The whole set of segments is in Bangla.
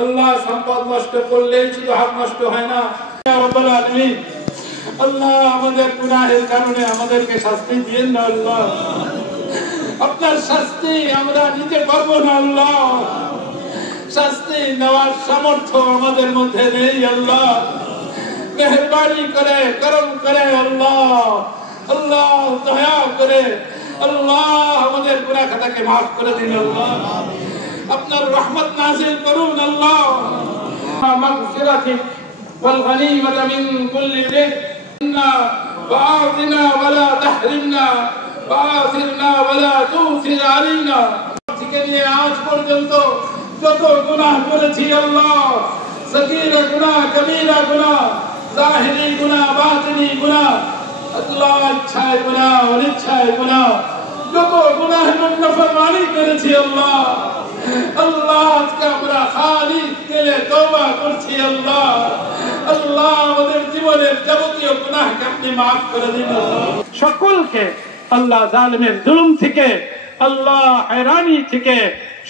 আল্লাহ সম্পদ নষ্ট করলেই শুধু হাত নষ্ট হয় না, ইয়া রাব্বুল আলামিন আল্লাহ আমাদের গুনাহের কারণে আমাদেরকে শাস্তি দিয়েন না আল্লাহ। আপনার শাস্তি আমরা নিতে পারবো না আল্লাহ, শাস্তি নেওয়ার সামর্থ্য আমাদের মধ্যে নেই আল্লাহ। মেহেরবানি করে করম করে আল্লাহ, আল্লাহ দয়া করে আল্লাহ আমাদের গুনাহ খাতাকে মাফ করে দিন আল্লাহ। আপনার রহমত নাযিল করুন আল্লাহ। মাগফিরাতিক ওয়াল গনিমাতা মিন কুল্লি রিক وآتنا ولا تحرمنا وآثرنا ولا تؤثر علينا। থেকে নিয়ে আজ পর্যন্ত যত গুনাহ করেছি আল্লাহ, সগীরা গুনাহ কবীরা গুনাহ, জাহিরি গুনাহ বাতিনি গুনাহ, আল্লাহ ইচ্ছায় গুনাহ অনিচ্ছায় গুনাহ, যত গুনাহ এবং নাফরমানি করেছি আল্লাহ, আল্লাহ আজকে আমরা খালিস দিলে তওবা করছি আল্লাহ। আল্লাহ আমাদের জীবনের যাবতীয় গুনাহকে আপনি মাফ করে দিন আল্লাহ। সকলকে আল্লাহ জালিমের জুলুম থেকে, আল্লাহ হয়রানি থেকে,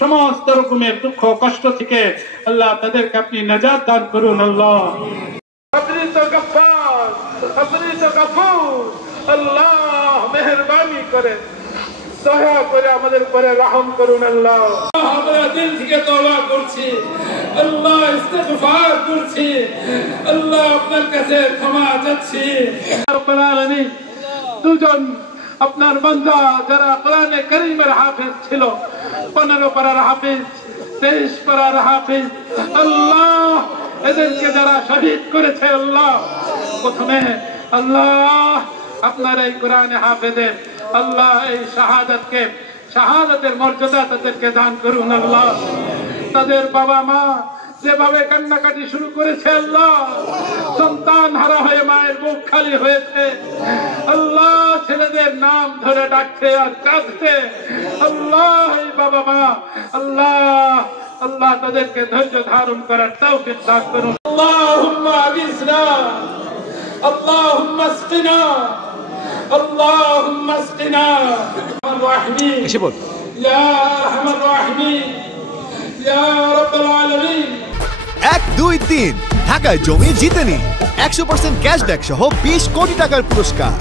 সমস্ত রকমের দুঃখ কষ্ট থেকে আল্লাহ তাদেরকে আপনি নাজাত দান করুন আল্লাহ। আপনি তো গফফার, আপনি তো গফুর, আল্লাহ মেহেরবানি করে দয়া করে আমাদের উপরে রহম করুন আল্লাহ। আমরা দিল থেকে তওবা করছি আল্লাহ, ইস্তিগফার করছি আল্লাহ, আপনার কাছে ক্ষমা চাচ্ছি। রব্বুল আলামিন দুজন আপনার বান্দা যারা কোরআনে কারীমের হাফেজ ছিল, 15 পারার হাফেজ, 23 পারার হাফেজ, আল্লাহ এদেরকে যারা শহীদ করেছে আল্লাহ, প্রথমে আল্লাহ আপনার এই কোরআনে হাফেজের আল্লাহ এই শাহাদাতের মর্যাদা তাদেরকে দান করুন আল্লাহ। তাদের বাবা মা যেভাবে কান্নাকাটি শুরু করেছে আল্লাহ, সন্তান হারা হয়ে মায়ের বুক খালি হয়েছে আল্লাহ, ছেলেদের নাম ধরে ডাকছে আর কাঁদছে আল্লাহ, এই বাবা মা আল্লাহ আল্লাহ তাদেরকে ধৈর্য ধারণ করার তৌফিক দান করুন। আল্লাহুম্মা আগিসনা, আল্লাহুম্মা আসকিনা, اللهم اسقنا الراحمين يا ارحم الراحمين يا رب العالمين। 1 2 3 ঢাকায় জমি জিতে নিন 100% ক্যাশব্যাক সহ 20 কোটি টাকার পুরস্কার।